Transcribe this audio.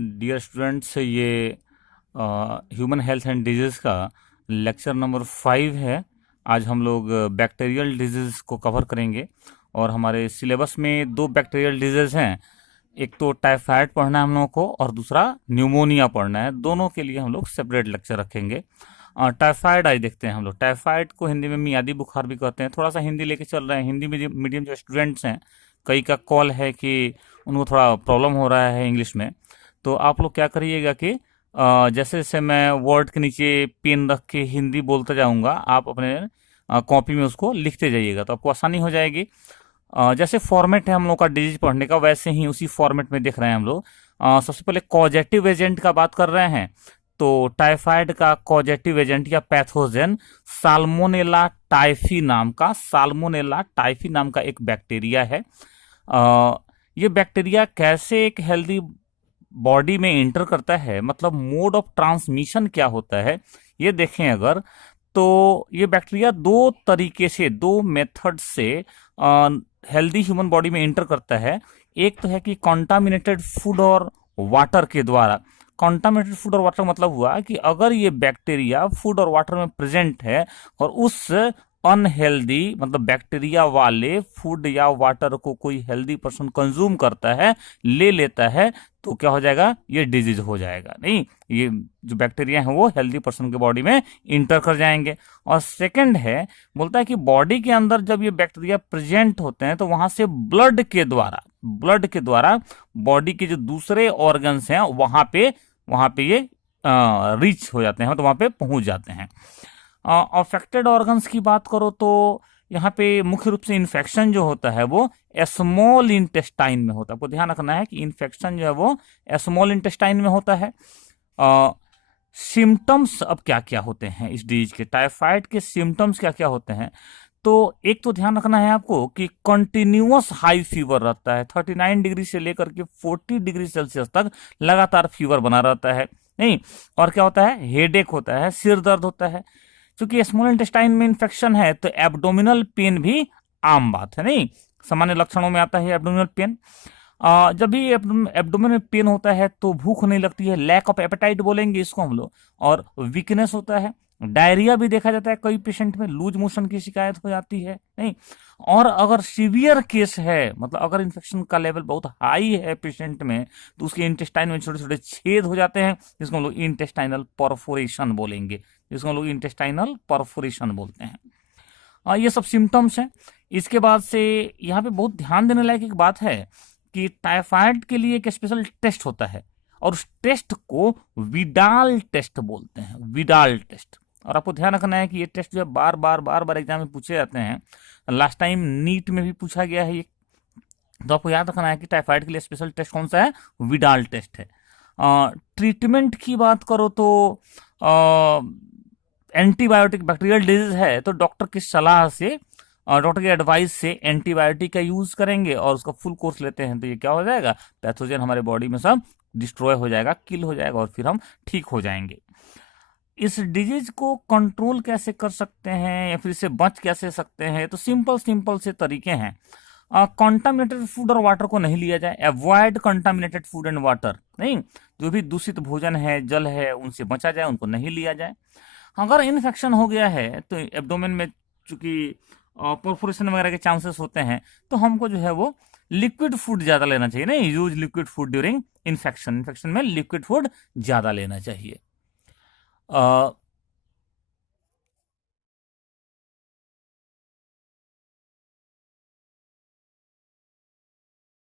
Dear students, ये human health and disease का lecture number 5 है। आज हम लोग बैक्टीरियल डिजीज़ को कवर करेंगे और हमारे सिलेबस में 2 बैक्टीरियल डिजीज़ हैं। एक तो टाइफाइड पढ़ना है हम लोगों को और दूसरा न्यूमोनिया पढ़ना है। दोनों के लिए हम लोग सेपरेट लेक्चर रखेंगे। टाइफाइड आज देखते हैं हम लोग। टाइफाइड को हिंदी में मियादी बुखार भी कहते हैं। थोड़ा सा हिंदी लेके चल रहे हैं। हिंदी मीडियम जो स्टूडेंट्स हैं, कई का कॉल है कि उनको थोड़ा प्रॉब्लम हो रहा है इंग्लिश में। तो आप लोग क्या करिएगा कि जैसे जैसे मैं वर्ड के नीचे पेन रख के हिंदी बोलता जाऊंगा, आप अपने कॉपी में उसको लिखते जाइएगा तो आपको आसानी हो जाएगी। जैसे फॉर्मेट है हम लोग का डिजीज पढ़ने का, वैसे ही उसी फॉर्मेट में देख रहे हैं हम लोग। सबसे पहले कॉजेटिव एजेंट का बात कर रहे हैं। तो टाइफाइड का कॉजेटिव एजेंट या पैथोजन साल्मोनेला टाइफी नाम का एक बैक्टीरिया है। ये बैक्टीरिया कैसे एक हेल्दी बॉडी में एंटर करता है, मतलब मोड ऑफ ट्रांसमिशन क्या होता है, ये देखें अगर तो ये बैक्टीरिया दो मेथड से हेल्दी ह्यूमन बॉडी में एंटर करता है। एक तो है कि कॉन्टामिनेटेड फूड और वाटर के द्वारा। कॉन्टामिनेटेड फूड और वाटर मतलब हुआ कि अगर ये बैक्टीरिया फूड और वाटर में प्रेजेंट है और उस अनहेल्दी मतलब बैक्टीरिया वाले फूड या वाटर को कोई हेल्दी पर्सन कंज्यूम करता है, ले लेता है, तो क्या हो जाएगा, ये डिजीज हो जाएगा। नहीं, ये जो बैक्टीरिया है वो हेल्दी पर्सन के बॉडी में इंटर कर जाएंगे। और सेकंड है, बोलता है कि बॉडी के अंदर जब ये बैक्टीरिया प्रेजेंट होते हैं तो वहां से ब्लड के द्वारा बॉडी के जो दूसरे ऑर्गन्स हैं वहां पे ये रीच हो जाते हैं, तो वहां पे पहुंच जाते हैं। अफेक्टेड ऑर्गन्स की बात करो तो यहाँ पे मुख्य रूप से इन्फेक्शन जो होता है वो स्मॉल इंटेस्टाइन में होता है। आपको ध्यान रखना है कि इन्फेक्शन जो है वो स्मॉल इंटेस्टाइन में होता है। सिम्टम्स अब क्या क्या होते हैं इस डिजीज के, टाइफाइड के सिम्टम्स क्या क्या होते हैं। तो एक तो ध्यान रखना है आपको कि कंटिन्यूअस हाई फीवर रहता है। 39 डिग्री से लेकर के 40 डिग्री सेल्सियस तक लगातार फीवर बना रहता है। नहीं, और क्या होता है, हेडेक होता है, सिर दर्द होता है। क्योंकि स्मॉल इंटेस्टाइन में इन्फेक्शन है तो एब्डोमिनल पेन भी आम बात है। नहीं, सामान्य लक्षणों में आता है एब्डोमिनल पेन। जब भी एब्डोमेन में पेन होता है तो भूख नहीं लगती है, लैक ऑफ एपेटाइट बोलेंगे इसको हम लोग, और वीकनेस होता है। डायरिया भी देखा जाता है कई पेशेंट में, लूज मोशन की शिकायत हो जाती है। नहीं, और अगर सीवियर केस है, मतलब अगर इन्फेक्शन का लेवल बहुत हाई है पेशेंट में, तो उसके इंटेस्टाइन में छोटे छोटे छेद हो जाते हैं, जिसको हम लोग इंटेस्टाइनल परफोरेशन बोलेंगे, बोलते हैं। ये सब सिम्टम्स हैं। इसके बाद से यहाँ पे बहुत ध्यान देने लायक एक बात है कि टाइफाइड के लिए एक स्पेशल टेस्ट होता है और उस टेस्ट को विडाल टेस्ट बोलते हैं, विडाल टेस्ट। और आपको ध्यान रखना है कि ये टेस्ट जो है बार बार एग्जाम में पूछे जाते हैं। लास्ट टाइम नीट में भी पूछा गया है ये, तो आपको याद रखना है कि टाइफाइड के लिए स्पेशल टेस्ट कौन सा है, विडाल टेस्ट है। ट्रीटमेंट की बात करो तो एंटीबायोटिक बैक्टीरियल डिजीज है तो डॉक्टर की सलाह से, डॉक्टर की एडवाइस से एंटीबायोटिक का यूज करेंगे और उसका फुल कोर्स लेते हैं तो ये क्या हो जाएगा, पैथोजन हमारे बॉडी में सब डिस्ट्रॉय हो जाएगा, किल हो जाएगा और फिर हम ठीक हो जाएंगे। इस डिजीज को कंट्रोल कैसे कर सकते हैं या फिर इससे बच कैसे सकते हैं, तो सिंपल से तरीके हैं। कॉन्टामिनेटेड फूड और वाटर को नहीं लिया जाए, avoid contaminated food and water. नहीं, जो भी दूषित भोजन है, जल है, उनसे बचा जाए, उनको नहीं लिया जाए। अगर इन्फेक्शन हो गया है तो एब्डोमेन में चूंकि परफोरेशन वगैरह के चांसेस होते हैं, तो हमको जो है वो लिक्विड फूड ज्यादा लेना चाहिए। नहीं, use liquid food during infection में लिक्विड फूड ज्यादा लेना चाहिए।